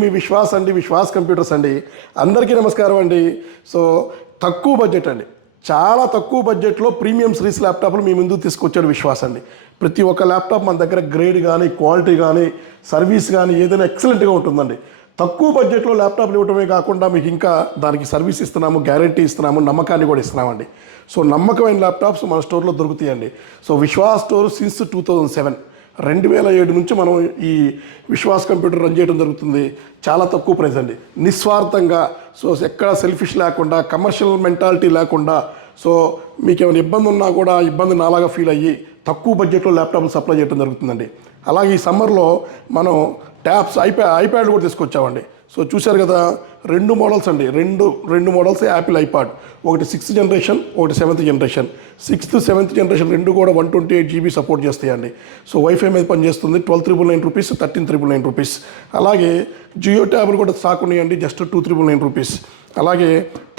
మీ విశ్వాస్ అండి, విశ్వాస్ కంప్యూటర్స్ అండి. అందరికీ నమస్కారం అండి. సో తక్కువ బడ్జెట్ అండి, చాలా తక్కువ బడ్జెట్లో ప్రీమియం సిరీస్ ల్యాప్టాప్లు మీ ముందుకు తీసుకొచ్చాడు విశ్వాస్ అండి. ప్రతి ఒక్క ల్యాప్టాప్ మన దగ్గర గ్రేడ్ కానీ, క్వాలిటీ కానీ, సర్వీస్ కానీ ఏదైనా ఎక్సలెంట్గా ఉంటుందండి. తక్కువ బడ్జెట్లో ల్యాప్టాప్లు ఇవ్వడమే కాకుండా మీకు ఇంకా దానికి సర్వీస్ ఇస్తున్నాము, గ్యారంటీ ఇస్తున్నాము, నమ్మకాన్ని కూడా ఇస్తున్నామండి. సో నమ్మకమైన ల్యాప్టాప్స్ మన స్టోర్లో దొరుకుతాయండి. సో విశ్వాస్ స్టోర్ సిన్స్ 2007 2007 నుంచి మనం ఈ విశ్వాస్ కంప్యూటర్ రన్ చేయడం జరుగుతుంది. చాలా తక్కువ ప్రైస్ అండి, నిస్వార్థంగా. సో ఎక్కడ సెల్ఫిష్ లేకుండా, కమర్షియల్ మెంటాలిటీ లేకుండా, సో మీకు ఏమైనా ఇబ్బంది ఉన్నా కూడా ఇబ్బంది నాలాగా ఫీల్ అయ్యి తక్కువ బడ్జెట్లో ల్యాప్టాప్లు సప్లై చేయడం జరుగుతుందండి. అలాగే ఈ సమ్మర్లో మనం ట్యాబ్స్, ఐప్యాడ్ కూడా తీసుకొచ్చామండి. సో చూశారు కదా, రెండు మోడల్స్ అండి, రెండు మోడల్స్ యాపిల్ ఐపాడ్. ఒకటి 6th జనరేషన్, ఒకటి 7th generation. 6th 7th generation రెండు కూడా 128 GB సపోర్ట్ చేస్తాయండి. సో వైఫై మీద పనిచేస్తుంది. 12,999 రూపీస్, 13,999 రూపీస్. అలాగే జియో ట్యాబ్లు కూడా స్టాక్ ఉన్నాయండి, జస్ట్ 2,999 రూపీస్. అలాగే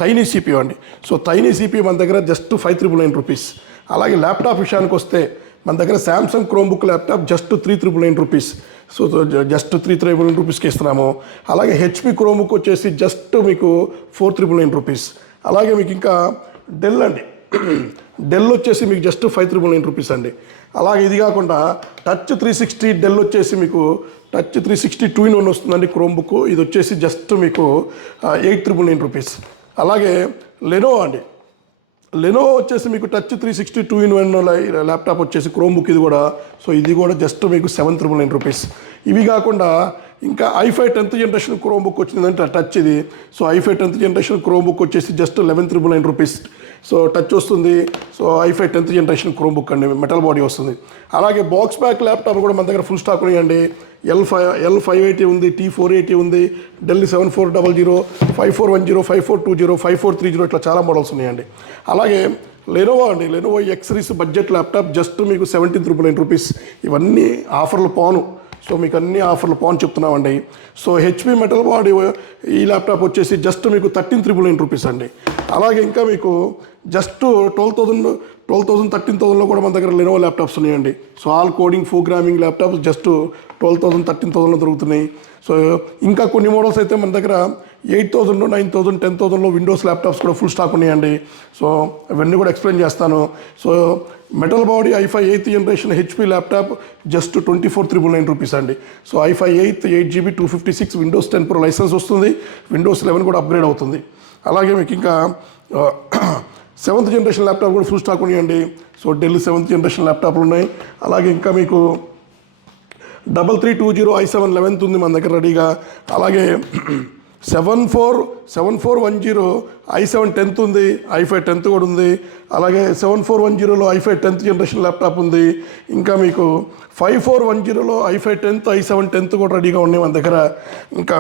టైనీ సిపియూ అండి. సో టైనీ సిపియూ మన దగ్గర జస్ట్ 5,999 రూపీస్. అలాగే ల్యాప్టాప్ విషయానికి వస్తే మన దగ్గర Samsung Chromebook laptop just 3,999 rupees. So just 3,999 రూపీస్కి ఇస్తున్నాము. అలాగే హెచ్పి క్రోమ్బుక్ వచ్చేసి జస్ట్ మీకు 4,999 రూపీస్. అలాగే మీకు ఇంకా డెల్ అండి, డెల్ వచ్చేసి మీకు జస్ట్ 5,999 రూపీస్ అండి. అలాగే ఇది కాకుండా టచ్ 360 డెల్ వచ్చేసి మీకు టచ్ 360 2-in-1 వస్తుందండి క్రోమ్బుక్. ఇది వచ్చేసి జస్ట్ మీకు 8,999 రూపీస్. అలాగే లెనోవో అండి, లెనోవో వచ్చేసి మీకు టచ్ 360 2-in-1 ల్యాప్టాప్ వచ్చేసి క్రోమ్బుక్ ఇది కూడా. సో ఇది కూడా జస్ట్ మీకు 7,999 రూపీస్. ఇవి కాకుండా ఇంకా ఐఫై 10th జనరేషన్ క్రోమ్బుక్ వచ్చిందంటే టచ్ ఇది. సో ఐఫై 10th జనరేషన్ క్రోమ్బుక్ వచ్చేసి జస్ట్ 11,999 రూపీస్. సో టచ్ వస్తుంది. సో ఐఫై 10th జనరేషన్ క్రోమ్బుక్ అండి, మెటల్ బాడీ వస్తుంది. అలాగే బాక్స్ ప్యాక్ ల్యాప్టాప్ కూడా మన దగ్గర ఫుల్ స్టాక్ ఉన్నాయండి. L580 ఉంది, T480 ఉంది, డెల్ 7400, 5410, 5420, 5430 ఇట్లా చాలా మోడల్స్ ఉన్నాయండి. అలాగే లెనోవో అండి, Lenovo X series budget laptop just మీకు 17,999 రూపీస్. ఇవన్నీ ఆఫర్లు పోను. సో మీకు అన్ని ఆఫర్లు పోను చెప్తున్నామండి. సో హెచ్పి మెటల్ బాడీ ఈ ల్యాప్టాప్ వచ్చేసి జస్ట్ మీకు 13,999 రూపీస్ అండి. అలాగే ఇంకా మీకు జస్ట్ 12,000, 13,000లో కూడా మన దగ్గర లెనోవో ల్యాప్టాప్స్ ఉన్నాయండి. So all coding programming laptops just 12,000, 13,000లో దొరుకుతున్నాయి. సో ఇంకా కొన్ని మోడల్స్ అయితే మన దగ్గర 8,000, 9,000, 10,000లో విండోస్ ల్యాప్టాప్స్ కూడా ఫుల్ స్టాక్ ఉన్నాయండి. సో అవన్నీ కూడా ఎక్స్ప్లెయిన్ చేస్తాను. So metal body i five 8th generation HP laptop just 24,999 rupees అండి. So i five 8 8GB 256 Windows 10 Pro licence వస్తుంది. విండోస్ 11 కూడా అప్గ్రేడ్ అవుతుంది. అలాగే మీకు ఇంకా 7th జనరేషన్ ల్యాప్టాప్ కూడా ఫుల్ స్టాక్ ఉన్నాయండి. సో డెల్ 7th జనరేషన్ ల్యాప్టాప్లు ఉన్నాయి. అలాగే ఇంకా మీకు 3320 i7 11th ఉంది మన దగ్గర రెడీగా. అలాగే 7410 i7 10th ఉంది, ఐఫై 10th కూడా ఉంది. అలాగే 7410లో ఐఫై 10th జనరేషన్ ల్యాప్టాప్ ఉంది. ఇంకా మీకు 5410లో ఐఫై 10th, i7 10th కూడా రెడీగా ఉన్నాయి మన దగ్గర. ఇంకా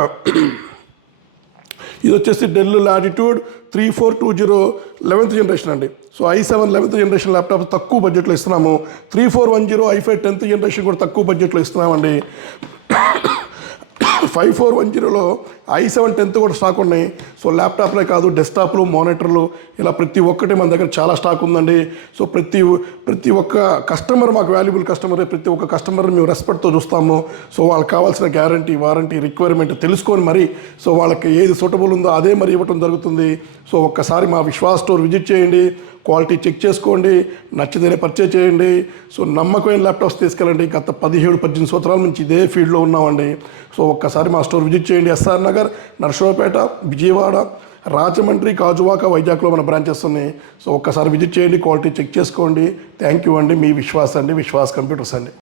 ఇది వచ్చేసి డెల్ లాటిట్యూడ్ 3420 11th జనరేషన్ అండి. So i7 11th generation laptop తక్కువ బడ్జెట్లో ఇస్తున్నాము. 3410 ఐఫై 10th జనరేషన్ కూడా తక్కువ బడ్జెట్లో ఇస్తున్నామండి. 5410లో i7 10th కూడా స్టాక్ ఉన్నాయి. సో ల్యాప్టాప్లే కాదు, డెస్క్టాప్లు, మానిటర్లు ఇలా ప్రతి ఒక్కటి మన దగ్గర చాలా స్టాక్ ఉందండి. సో ప్రతి ఒక్క కస్టమర్ మాకు వాల్యుబుల్ కస్టమరే. ప్రతి ఒక్క కస్టమర్ని మేము రెస్పెక్ట్తో చూస్తాము. సో వాళ్ళకి కావాల్సిన గ్యారంటీ, వారంటీ, రిక్వైర్మెంట్ తెలుసుకొని మరి సో వాళ్ళకి ఏది సూటబుల్ ఉందో అదే మరి ఇవ్వటం జరుగుతుంది. సో ఒక్కసారి మా విశ్వాస్ స్టోర్ విజిట్ చేయండి, క్వాలిటీ చెక్ చేసుకోండి, నచ్చితేనే పర్చేజ్ చేయండి. సో నమ్మకమైన ల్యాప్టాప్స్ తీసుకెళ్ళండి. గత 17-18 సంవత్సరాల నుంచి ఇదే ఫీల్డ్లో ఉన్నామండి. సో ఒక్కసారి మా స్టోర్ విజిట్ చేయండి. ఎస్ఆర్ నగర్, నర్సరావుపేట, విజయవాడ, రాజమండ్రి, గాజువాక, వైజాగ్లో మన బ్రాంచెస్ ఉన్నాయి. సో ఒక్కసారి విజిట్ చేయండి, క్వాలిటీ చెక్ చేసుకోండి. థ్యాంక్ యూ అండి. మీ విశ్వాస్ అండి, విశ్వాస్ కంప్యూటర్స్ అండి.